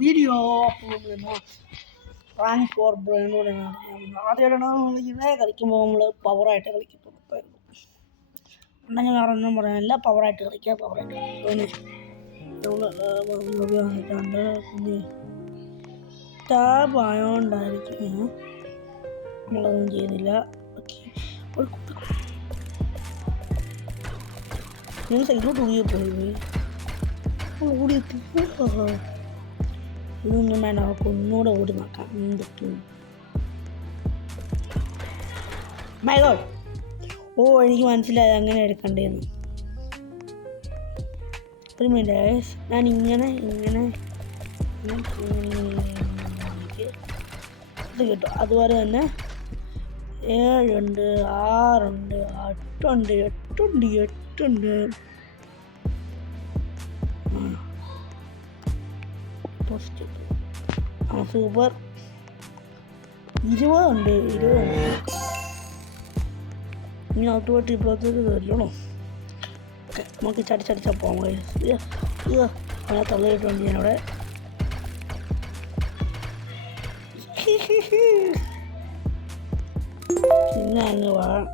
Video. Rank four ബ്രെയിനോട് ആദ്യമായിട്ടാണ് കളിക്കുമ്പോൾ നമ്മൾ പവറായിട്ട് കളിക്കപ്പെടും. ഉണ്ടെങ്കിൽ വേറെ ഒന്നും പറയാനില്ല, പവറായിട്ട് കളിക്കുക, പവറായിട്ട് വന്നിട്ടുണ്ട്. പിന്നെ ടാബ് ആയതുകൊണ്ടായിരിക്കും നമ്മളതൊന്നും ചെയ്യുന്നില്ല. ഞാൻ സൈഡിലോട്ട് ഓടിയപ്പോയി ഇതൊന്നും വേണ്ട, അവർക്ക് ഒന്നുകൂടെ ഓടി നോക്കാം എന്തൊക്കെയാണ്. മൈ ഗോഡ്, ഓ എനിക്ക് മനസ്സിലായത് അങ്ങനെ എടുക്കണ്ടേന്ന്. ഒരു മിനിറ്റ്, ഞാൻ ഇങ്ങനെ ഇത് കിട്ടും. അതുപോലെ തന്നെ 7 ഉണ്ട്, 6 ഉണ്ട്, 8 ഉണ്ട്. സൂപ്പർ. 20 ഉണ്ട്. ഇനി അതുമായിട്ട് ഇപ്പോഴത്തേക്ക് തരണോ? നമുക്ക് ചടിച്ചടിച്ചാൽ പോകാം. അങ്ങനെ തള്ളിയിട്ടുണ്ട് ഞാനവിടെ. പിന്നെ അങ്ങ് പോകാം.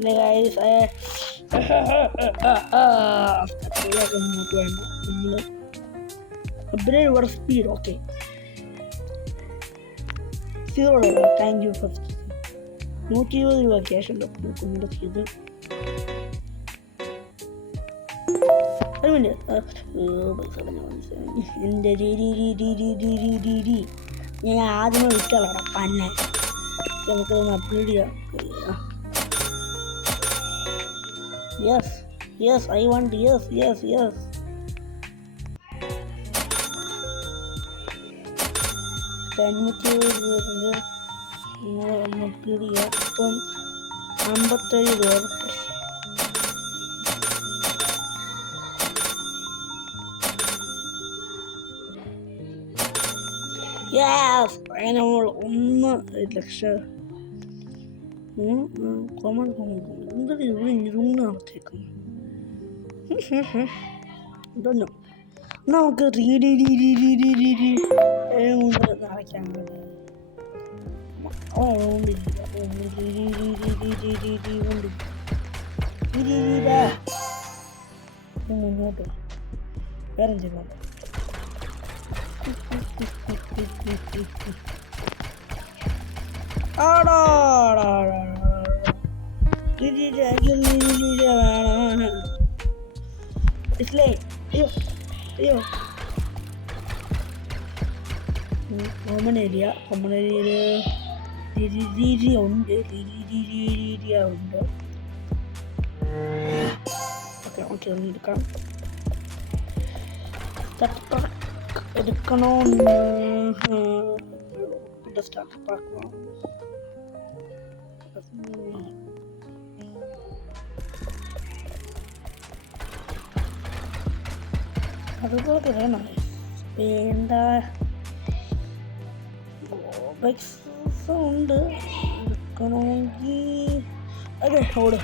പിന്നെ നമുക്ക് വേണ്ട, നമ്മൾ upgrade your speed. Okay, 0. Thank you first. 120 രൂപ ക്യാഷ് ഉണ്ട്. കൊണ്ട് ചെയ്ത് ഒരു മിനിറ്റ്, എൻ്റെ രീതി ഞാൻ ആദ്യമേ വിട്ടോളാം പന്നെ. നമുക്കതൊന്ന് അപ്ഗ്രേഡ് ചെയ്യാം. Yes I want. Yes upgrade ചെയ്യാം. ഇപ്പം 57 രൂപ. അങ്ങനെ നമ്മൾ 1 ലക്ഷം കോമൺ എന്തൊരു ഇവിടെ ഇരുന്ന് നടത്തേക്കുന്നു. ഇതല്ലോ നമുക്ക് നടക്കാൻ മുന്നോട്ട് വേറെ ചെയ്യുന്നുണ്ട്. കോമൺ ഏരിയയിൽ ഉണ്ട്. ഓക്കെ ഒന്ന് എടുക്കാം. എടുക്കണോ? സ്റ്റാർട്ട് പാക്കണം. അതുപോലെ തന്നെ വേണ്ട ഉണ്ട്. എടുക്കണമെങ്കിൽ അതെ ഓട്.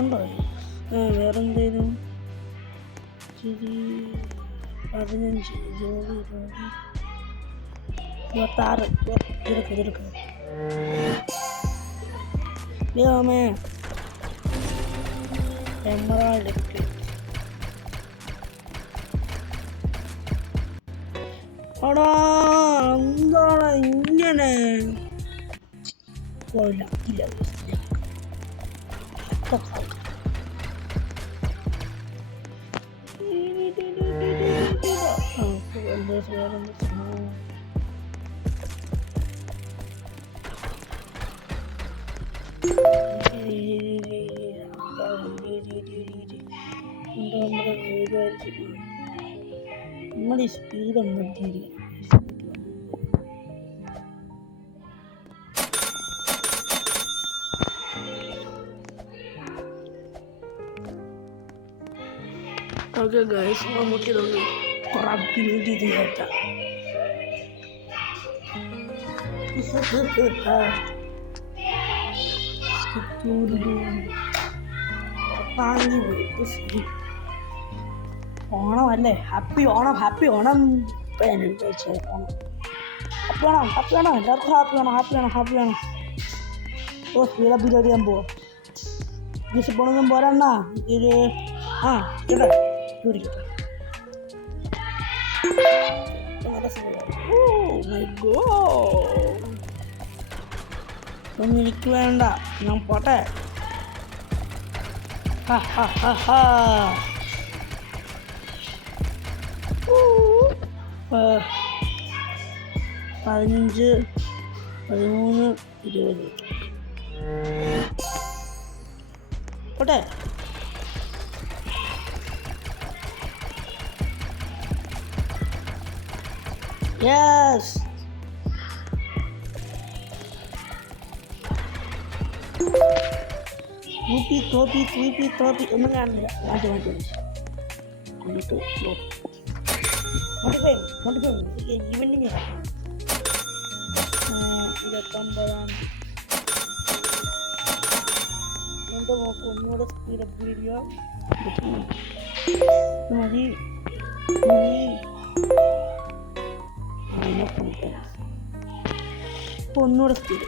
ഉണ്ടോ വേറെന്തേലും? 15 ജോലി 26 ഇതെടുക്കുക. എമറാൾഡ് അടാ എന്താണ് ഇങ്ങനെ? ഇല്ല നമ്മുടെ സ്പീഡ് ഒന്നും തീരെ ഓക്കെ ഗൈസ്, നമുക്കിതൊന്ന് കുറേ അപ്ഗ്രേഡ് ചെയ്ത് കേട്ടാം. ഓണമല്ലേ? Happy Onam, happy Onam. Onam happy വേണം, ഹാപ്പി വേണം, എല്ലാവർക്കും ഹാപ്പി വേണം, ഹാപ്പി വേണം, ഹാപ്പി വേണം. ഓ സ്പീഡ പരിപാടി ഞാൻ പോവാം. ജസ്റ്റ് പോണൊന്നും പോരാ ഇത്. ആ കേട്ടോ പിടിക്കട്ടെ. ഒന്നും എനിക്ക് വേണ്ട, ഞാൻ പോട്ടെ. 15, 13, 20 പോട്ടെ. യെസ് തോപ്പി ഒന്നും കാണുന്നില്ല. മാറ്റി ഈവനിങ് 29 എൻ്റെ നോക്ക് ഒന്നുകൂടെ സ്പീഡ് അപ്പ് വീഡിയോ മതി. ഒന്നുകൂടെ സ്പീഡ്.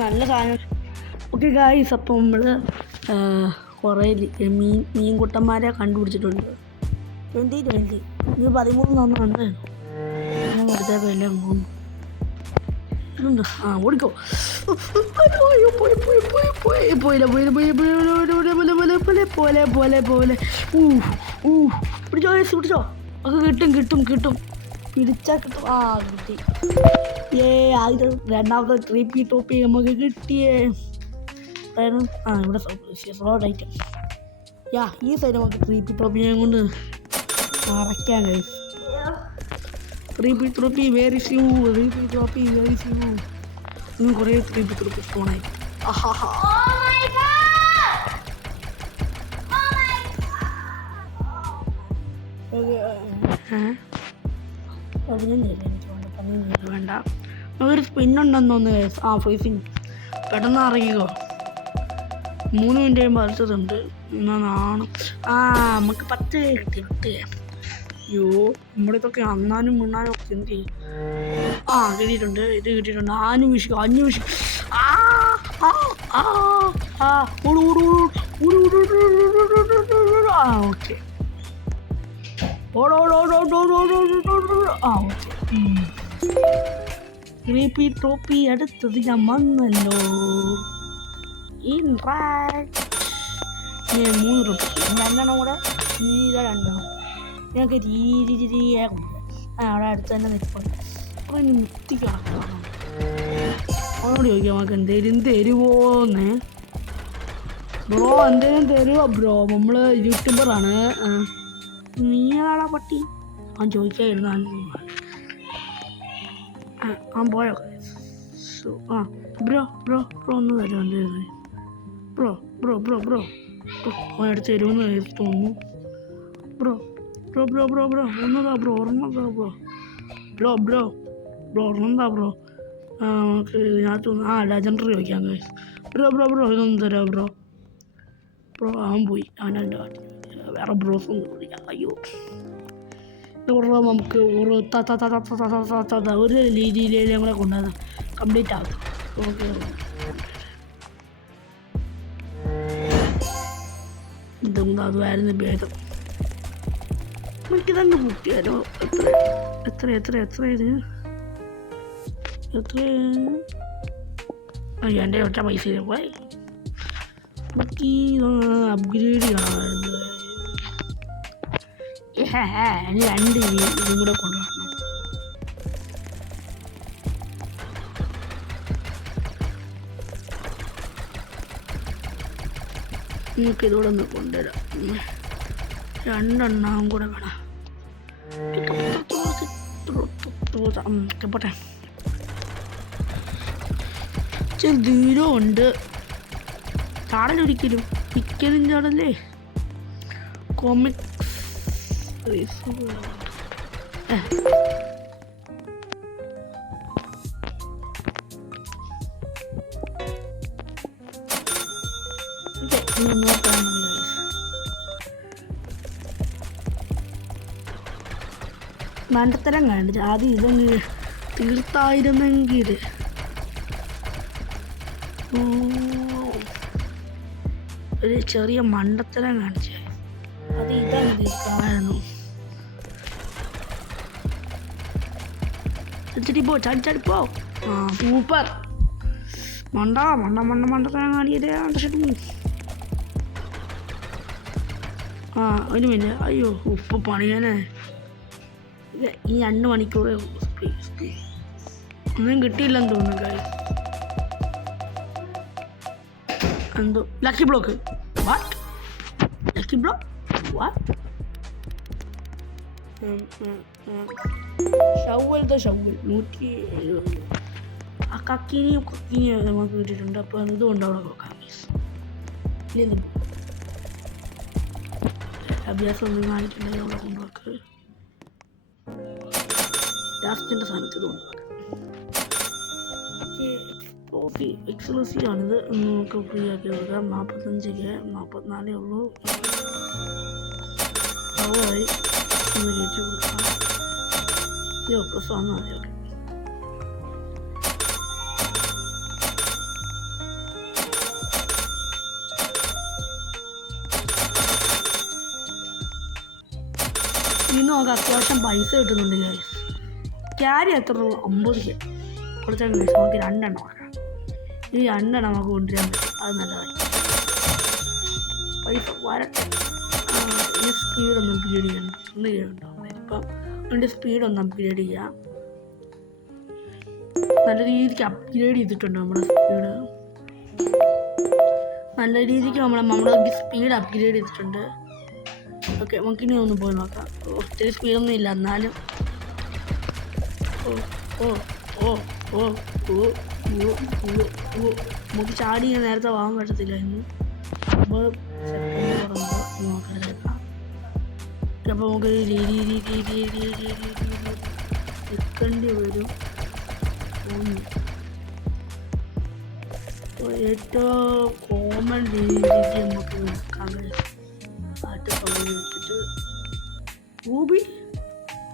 നല്ല സാധനം. ഓക്കെ ഗായ്സ്, അപ്പം നമ്മൾ കുറേ മീൻകുട്ടന്മാരെ കണ്ടുപിടിച്ചിട്ടുണ്ട്. 20 ഇത് 13 തന്നുണ്ട്. ഞാൻ വെറുതെ വില പോകുന്നു. ആ ഓടിക്കോ. പിടിച്ചോ ഒക്കെ കിട്ടും പിടിച്ചാൽ കിട്ടും. ആ കിട്ടി. ആദ്യത്തെ രണ്ടാമത്തെ 3P ടോപ്പി നമുക്ക് കിട്ടിയേ. ആ ഇവിടെ സ്ലോഡ് ഐറ്റം. ഈ സൈഡ് നമുക്ക് 3P ടോപ്പി ഞാൻ കൊണ്ട് മറയ്ക്കാൻ കഴിയും. 3P ടോപ്പി വെരി സ്യൂ. 3P ടോപ്പി വെരി സ്യൂ. ഇന്ന് കുറേ 3P ടോപ്പി ഫോണായി. വേണ്ട, ഒരു സ്പിന്നുണ്ടെന്ന് തോന്നുന്നു. ആ ഫ്രീസിങ് പെട്ടെന്ന് അറിയുമോ? 3 മിനിറ്റ് കഴിയുമ്പോൾ അടിച്ചതുണ്ട്. എന്നാണ് നമുക്ക് 10 കിട്ടി. അയ്യോ നമ്മുടെ ഇതൊക്കെ അന്നാനും മുണ്ണാനും ഒക്കെ എന്ത് ചെയ്യും? കിട്ടിയിട്ടുണ്ട്. ഇത് കിട്ടിയിട്ടുണ്ട്. അന്വേഷിക്കും. ഓക്കെ. ഓക്കെ ട്രോപ്പി അടുത്തത് ഞാൻ വന്നല്ലോ. 3 ട്രോപ്പി 2 കൂടെ 2 ഞങ്ങൾക്ക് രീതിയാകും. അവിടെ അടുത്ത് തന്നെ നിൽപ്പുണ്ട്. അപ്പോൾ ഇനി മുത്തി കിടക്കണം. അവനോട് ചോദിക്കാം നമുക്ക് എന്തേലും തരുമോന്ന്. ബ്രോ എന്തേലും തരുമോ ബ്രോ? നമ്മൾ യൂട്യൂബറാണ്. നീയാളാ പട്ടി. അവൻ ചോദിക്കാതിരുന്നാലും പോയോ? ബ്രോ ഒന്ന് തരുമോ? എന്തായിരുന്നു ബ്രോ അവൻ അടുത്ത് തരുമെന്ന് തോന്നുന്നു. ബ്രോ ഒന്നതാ ബ്രോ ഒരെണ്ണം ബ്രോ. നമുക്ക് ഇതിനകത്ത് ലെജൻഡറി വയ്ക്കാം. ബ്രോ ഇതൊന്നും തരാം ബ്രോ. അവൻ പോയി. അവൻ എൻ്റെ കാട്ടി വേറെ ബ്രോസ് ഒന്നും വിളിക്കാം. അയ്യോ നമുക്ക് ഒരു രീതിയിലും കൂടെ കൊണ്ടുവന്ന് കംപ്ലീറ്റ് ആകും. ഓക്കെ ഇതെന്താ അതുമായിരുന്നു ഭേദം. എനിക്ക് തന്നെ കുട്ടിയാലോ. എത്ര ഇത് എൻ്റെ ഒറ്റ പൈസ പോയി. ബാക്കി അപ്ഗ്രേഡ് ചെയ്യണമായിരുന്നു. 2 ഇതും കൂടെ കൊണ്ടുവരണം. നിങ്ങൾക്ക് ഇതോടെ ഒന്ന് കൊണ്ടുവരാം. 2 എണ്ണം കൂടെ വേണം. പോട്ടെ. ഇച്ചിരി ദൂരം ഉണ്ട്. ചാടലൊരിക്കലും മിക്കതും ചാടല്ലേ കോമിക്സ് മണ്ടത്തരം കാണിച്ചു ആദ്യം ഇതൊന്ന് തീർത്തായിരുന്നെങ്കിൽ ഒരു ചെറിയ മണ്ടത്തരം കാണിച്ചേ അത് ഇതാണ് തീർക്കാമായിരുന്നു പോ ചാടിപ്പോ ആ സൂപ്പർ മണ്ടത്തരം കാണിയതേ ആ ഒരു മിനിറ്റ് അയ്യോ ഉപ്പ് പണിയാനേ ഈ 2 മണിക്കൂറേ ഒന്നും കിട്ടിയില്ലെന്ന് തോന്നുന്നു ഗൈസ് എന്തോ lucky block what lucky block what shovel 170 ആ കക്കിനിയും നമുക്ക് കിട്ടിയിട്ടുണ്ട് അപ്പോൾ എന്തുകൊണ്ട് അവിടെ നോക്കാം ഇല്ല അഭ്യാസം ഒന്നും കാണിക്കണ്ടേ അവിടെ കൊണ്ടുവെക്ക് ലാസ്റ്റിൻ്റെ സ്ഥാനത്ത് ഇത് കൊണ്ടുവെക്കാം ട്രോഫി എക്സ്ക്ലൂസീവ് ആണിത് നമുക്ക് ഫ്രീ ആക്കി കൊടുക്കാം 45 44 ഉള്ളൂ അതുമായി ഒന്ന് കയറ്റി കൊടുക്കാം പ്ലസ് മതി ഓക്കെ ഇന്ന് നമുക്ക് അത്യാവശ്യം പൈസ കിട്ടുന്നുണ്ട് ഗൈസ് ക്യാരി എത്ര രൂപ 50 കുറച്ചാൽ ഗൈസ് നമുക്ക് 2 എണ്ണം ആക്കാം ഈ 2 എണ്ണം നമുക്ക് കൊണ്ടുവരാൻ പറ്റും അത് നല്ലതായി പൈസ വരട്ടെ ഈ സ്പീഡൊന്നും അപ്ഗ്രേഡ് ചെയ്യണ്ട ഒന്ന് ചെയ്യണ്ടാവും ഇപ്പം അതിൻ്റെ സ്പീഡൊന്ന് അപ്ഗ്രേഡ് ചെയ്യാം നല്ല രീതിക്ക് അപ്ഗ്രേഡ് ചെയ്തിട്ടുണ്ട് നമ്മുടെ സ്പീഡ് നല്ല രീതിക്ക് നമ്മുടെ സ്പീഡ് അപ്ഗ്രേഡ് ചെയ്തിട്ടുണ്ട് ഓക്കെ നമുക്കിനി ഒന്ന് പോയി നോക്കാം ഒത്തിരി സ്പീഡൊന്നും ഇല്ല എന്നാലും നമുക്ക് ചാടി നേരത്തെ വാങ്ങാൻ പറ്റത്തില്ല ഇന്ന് 50 സെക്കൻഡ് നോക്കാം അപ്പോൾ നമുക്ക് നിൽക്കേണ്ടി വരും ഏറ്റവും കോമൺ രീതിക്ക് നമുക്ക് നിൽക്കാൻ കഴിയും വെച്ചിട്ട് ഊബി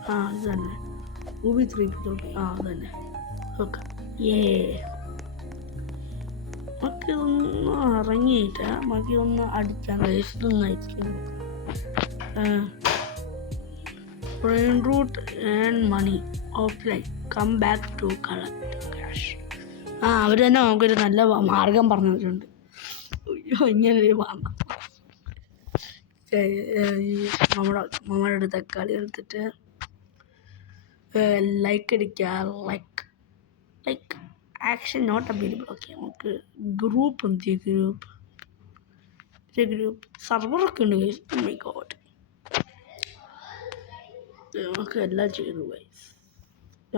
ആ ഇത് തന്നെ ഊബി 3 ആ അത് തന്നെ ഓക്കെ നമുക്ക് ഒന്ന് ഇറങ്ങിയിട്ട് നമുക്ക് ഒന്ന് അടിക്കാൻ കഴിയും brainrot and money offline come back to collect cash ആ അവർ തന്നെ നമുക്കൊരു നല്ല മാർഗം പറഞ്ഞിട്ടുണ്ട് അയ്യോ ഇങ്ങനൊരു നമ്മുടെ അടുത്ത് തക്കാളി എടുത്തിട്ട് ലൈക്ക് അടിക്കുക like action not available okay നമുക്ക് ഗ്രൂപ്പ് എന്ത് ഗ്രൂപ്പ് സർവറൊക്കെ ഉണ്ട് ഗൈസ് ഓ മൈ ഗോഡ് നമുക്ക് എല്ലാം ചെയ്തു ഗൈസ്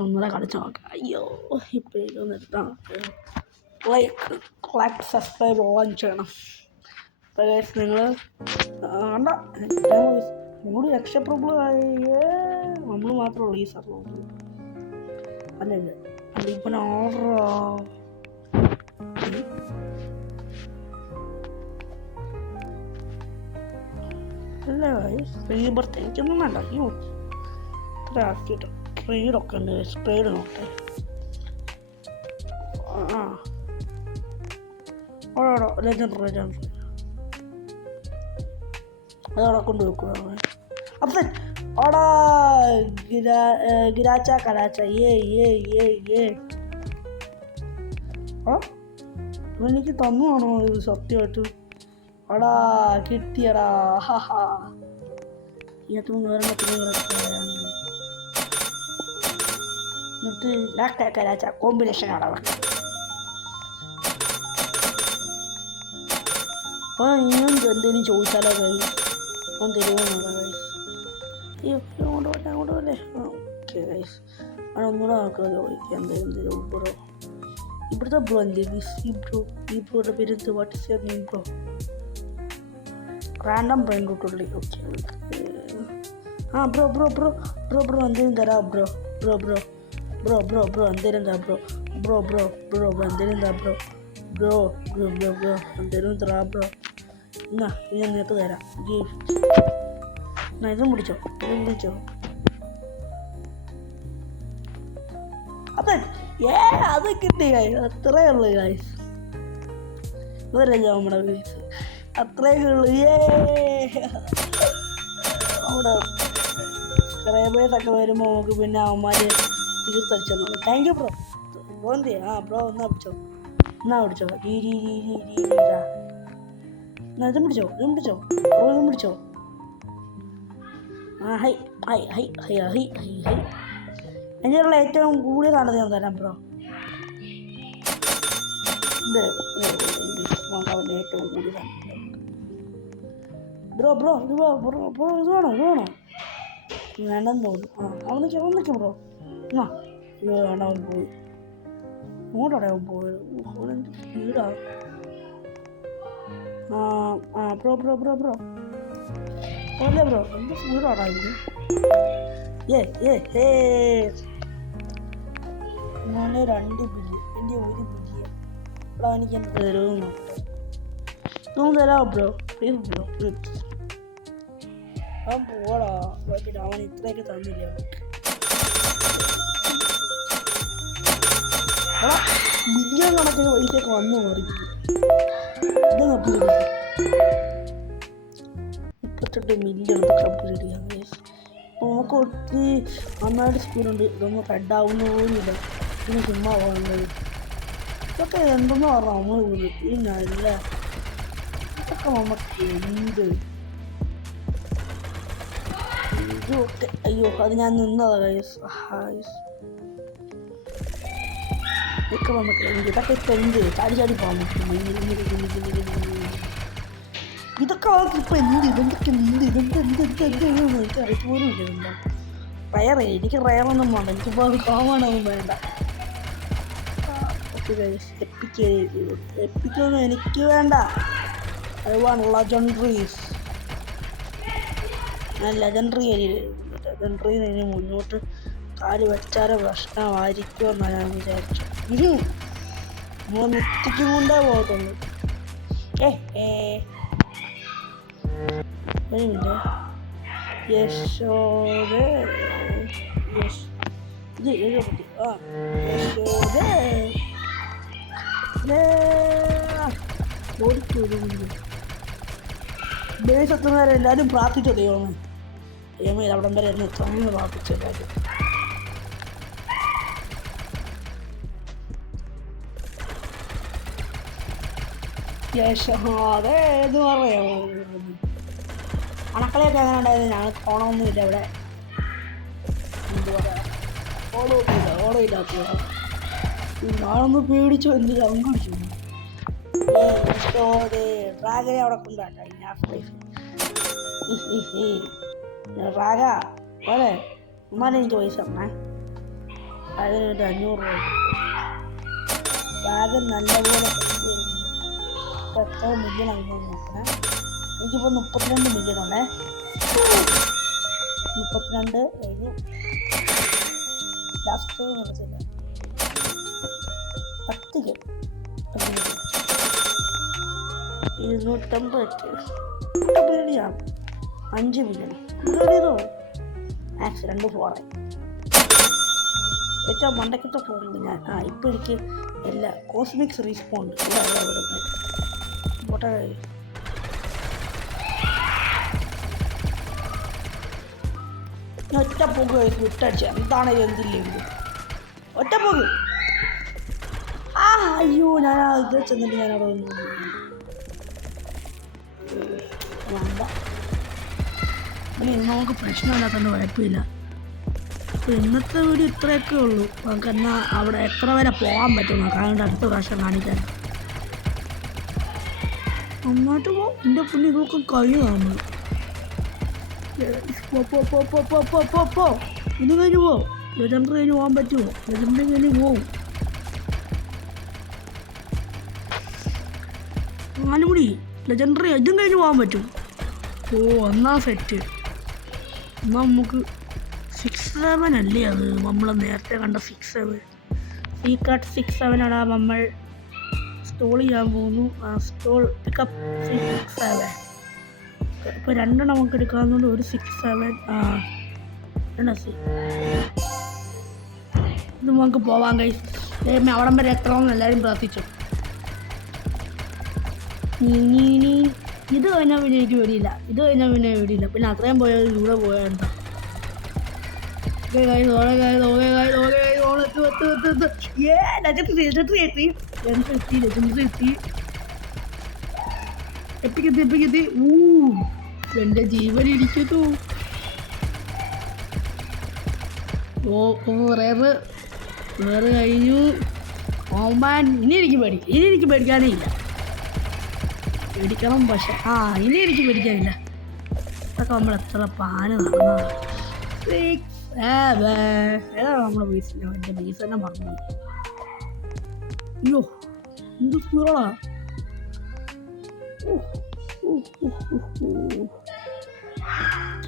ഒന്നുകൂടെ കളിച്ച് നോക്കാം അയ്യോ ഇപ്പോൾ ഇതൊന്നും എടുത്താൽ ലൈക്ക് സബ്സ്ക്രൈബ് ഓൺ ചെയ്യണം അപ്പോൾ ഗൈസ് നിങ്ങൾ വേണ്ട നമ്മൾ രക്ഷപ്രഭുവായി നമ്മൾ മാത്രമേ ഈ സർവർ അല്ലല്ല ഇപ്പം ഓർഡർ അല്ല ഫ്രീ ബർത്ത് എനിക്കൊന്നും വേണ്ട അയ്യോ ഇത്ര ആക്കിയിട്ട് ട്രേഡൊക്കെ ഉണ്ട് ട്രേഡ് നോക്കട്ടെ ആ ഓടോ ലെജൻഡറി അതവിടെ കൊണ്ട് വെക്കുക അപ്പം ഓടാ ഗിരാച്ച കലാച്ച എനിക്ക് തന്നുവാണോ ഇത് സത്യമായിട്ട് അടാ കിട്ടിയടാ ഹാ ഇതിനകത്ത് എന്നിട്ട് കലാച്ച കോമ്പിനേഷൻ ആടാ അപ്പോൾ ഇനിയും എന്തെങ്കിലും ചോദിച്ചാലോ കഴിയും അപ്പം തരുമോ നോക്കാം കഴിച്ച് അങ്ങോട്ട് പോലെ ഓക്കെ ഗൈസ് അവിടെ ഒന്നുകൂടെ നമുക്ക് ചോദിക്കാം എന്തെങ്കിലും ബ്രോ ഇവിടുത്തെ ബ്രോ എന്ത് ഈ ബ്രോയുടെ പേര് എന്ത്? What is your name bro? Random brain റൂട്ടുള്ളി. ഓക്കെ. ആ ബ്രോ എന്തെങ്കിലും തരാം ബ്രോ എന്തെങ്കിലും തരാം ബ്രോ എന്തെങ്കിലും തരാം ബ്രോ എന്തെങ്കിലും തരാം ബ്രോ. എന്നാ ഇത് നിനക്ക് തരാം. ഇതും പിടിച്ചോ. അത് കിട്ടി ഗൈസ്. അത്രേ ഉള്ളു ഗൈസ്. ഇവരല്ല നമ്മുടെ ഗൈസ്. അത്രേ ഉള്ളു. നമ്മുടെ സബ്സ്ക്രൈബേഴ്സൊക്കെ വരുമ്പോൾ നമുക്ക് പിന്നെ അവന്മാര് തീർത്തടിച്ചു. Thank you bro. ബ്രോ എന്ത് ചെയ്യാം? ബ്രോ എന്നാ പിടിച്ചോ. ഇതും പിടിച്ചോ. ഹൈ എനിക്കുള്ള ഏറ്റവും കൂടിയതാണ് ഞാൻ തരാം ബ്രോ. അവൻ്റെ ഏറ്റവും കൂടിയതാണ് ബ്രോ. ഇത് വേണോ? വേണ്ടെന്ന് തോന്നുന്നു. അവനൊക്കെ ബ്രോ. അയ്യോ വേണ്ട, അവൻ പോയി. അങ്ങോട്ടാണ് അവൻ പോയത്. അവനെന്ത് സ്പീഡാണ്. ബ്രോ അല്ലേ ബ്രോ? എന്ത് സ്പീഡാണ് ഇത്. ഞാൻ 2 ബില്യൺ, എൻ്റെ 1 ബില്യൺ. ഇവിടെ എനിക്ക് എന്ത് തരുമെന്ന് നോക്കട്ടെ. തരാം ബ്രോ, പ്ലീസ് ബ്രോ, പ്ലീസ്. അവൻ പോടാ. അവൻ ഇത്രയൊക്കെ തന്നില്ല. മില്യൺ കണക്കിന് പൈസയൊക്കെ വന്നു മറിക്കുന്നു. ഇത് കംപ്ലീറ്റ് 38 മില്യൺ കംപ്ലീറ്റ് ചെയ്യാം. നമുക്ക് ഒത്തിരി നന്നായിട്ട് സ്പീഡുണ്ട്. ഇതൊന്നും റെഡ് ആവുന്ന പോലുമില്ല. പിന്നെ ചുമ്മാ പോകുന്നത് ഇതൊക്കെ എന്തെന്ന് പറഞ്ഞാൽ നമ്മൾ നല്ല ഇതൊക്കെ നമുക്ക് എന്ത് ഇതൊക്കെ. അയ്യോ അത് ഞാൻ നിന്നതാ ഗൈസ്. ഇതൊക്കെ നമുക്ക് ഇതൊക്കെ ഇപ്പം എന്ത് ചാടി പോകാൻ പറ്റും. ഇതൊക്കെ അവർക്ക് ഇപ്പം എനിക്ക് അറിയപ്പോലും ഇല്ല. എന്താ എനിക്ക് റയറൊന്നും വേണ്ട. എനിക്കിപ്പോൾ അത് കോമണൊന്നും വേണ്ട. ഓക്കെ ഗൈസ്, എപ്പിക്കൊന്നും എനിക്ക് വേണ്ട. I want legendaries. ഞാൻ ലെജൻഡറിന് മുന്നോട്ട് കാല് വെച്ചാൽ പ്രശ്നമായിരിക്കുമെന്നാണ് ഞാൻ വിചാരിച്ചു. നമ്മൾ മിത്തിക്കും കൊണ്ടേ പോകത്തുള്ളൂ. ഒരു മിനിറ്റ്. യശോദേ ഇത് എഴുപത്തി ദേശത്തുന്നവരെ എല്ലാവരും പ്രാർത്ഥിച്ചോ ദൈവമേ. ദൈവമേ അവിടം വരെ എന്നെ എത്രയെന്ന് പ്രാർത്ഥിച്ചു എല്ലാവരും. യശോദേ എന്ന് പറയാമോ? അണക്കളയൊക്കെ അങ്ങനെ ഉണ്ടായിരുന്നു. ഞങ്ങൾക്ക് ഓണമൊന്നുമില്ല ഇവിടെ. എന്ത് പറയാ, ഓണമില്ലാത്ത ഞാനൊന്ന് പേടിച്ചു. എന്ത് അങ്കുടിച്ചു. ഡ്രാഗനെ അവിടെ കൊണ്ടാട്ടെ. ഡ്രാഗ പോലെ ഉമ്മാനെ എനിക്ക് പൈസ തരണേ. അതിനൊരു 500 രൂപ. ഡ്രാഗൻ നല്ലപോലെ എത്ര മില്യൺ ആകുമ്പോൾ നോക്കണേ. എനിക്കിപ്പോൾ 32 മില്യൺ ഉണ്ടേ. 32 കഴിഞ്ഞ് ലാസ്റ്റ് കുറച്ചില്ല 10 250 ചെയ്യാം. 5 മില്യൺ ചെയ്തോ. മാക്സ് 2 ഫോണായി. ഏറ്റവും മണ്ടക്കത്തെ ഫോണുണ്ട് ഞാൻ. ഇപ്പോൾ എനിക്ക് എല്ലാ കോസ്മിക്സ് റീസ്പോണ്ട് പോട്ടെ. ഞാൻ ഒറ്റ പോക്ക് വിട്ടടിച്ച എന്താണ് എന്തില്ലേ ഒറ്റ പോക്ക്. അയ്യോ ഞാൻ ഇത് ചെന്നിട്ട് ഞാനവിടെ വേണ്ട. ഇനി നമുക്ക് പ്രശ്നമില്ലാത്തതുകൊണ്ട് കുഴപ്പമില്ല. അപ്പോൾ ഇന്നത്തെ വീഡിയോ ഇത്രയൊക്കെ ഉള്ളൂ. നമുക്ക് എന്നാൽ അവിടെ എത്ര വരെ പോകാൻ പറ്റും കാരണം അടുത്ത പ്രാവശ്യം കാണിക്കാൻ. നന്നായിട്ട് പോ. എൻ്റെ പിന്നെ ഇതൊക്കെ കഴിയുമാണ്. ഇത് കഴിഞ്ഞ് പോ. ലെജൻഡറി കഴിഞ്ഞ് പോകാൻ പറ്റുമോ? ലെജൻഡറി കഴിഞ്ഞ് പോവും. 4 മണി ലെജൻഡറി ഇതും കഴിഞ്ഞ് പോകാൻ പറ്റും. ഓ എന്നാ സെറ്റ്. എന്നാൽ നമുക്ക് 6-7 അല്ലേ അത് നമ്മൾ നേരത്തെ കണ്ട 6-7 സീക്രട്ട് 6-7 ആണ് നമ്മൾ സ്റ്റോൾ ചെയ്യാൻ പോകുന്നു. Stole pickup 6-7. ഇപ്പോൾ 2 നമുക്ക് എടുക്കാവുന്നതുകൊണ്ട് ഒരു 6-7 ഇത് നമുക്ക് പോവാം ഗൈസ്. അവിടം വരെ എത്തണമെന്ന് എല്ലാവരും പ്രാർത്ഥിച്ചു. ഇത് കഴിഞ്ഞാൽ പിന്നെ എനിക്ക് പേടിയില്ല. പിന്നെ അത്രയും പോയാൽ ഇവിടെ പോയാൽ എത്തിക്കെത്തി. എൻ്റെ ജീവൻ ഇരിക്കുന്നു. വേറെ കഴിഞ്ഞു. ഓമാൻ ഇനി എനിക്ക് പേടിക്കാനേ ഇല്ല. പേടിക്കണം പക്ഷെ ഇനി എനിക്ക് പേടിക്കാനില്ല. ഇതൊക്കെ നമ്മൾ എത്ര പാന് നടന്നതാണ്. ഏതാണ് നമ്മുടെ ബേസ്? എൻ്റെ ബേസ് തന്നെ മറന്നു. അയ്യോ എന്ത് സ്പീഡാ.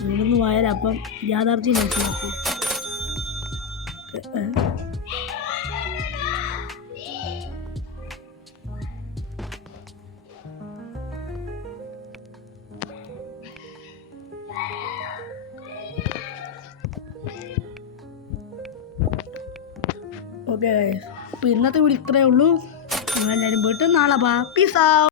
ഇവിടുന്ന് പോയാൽ അപ്പം യാഥാർത്ഥ്യം മനസ്സിലാക്കി. ഓക്കെ അപ്പോൾ ഇന്നത്തെ വീഡിയോ ഇത്രയേ ഉള്ളൂ. നിങ്ങളെല്ലാവരും പോയിട്ട് നാളെ പീസ് ഔട്ട്.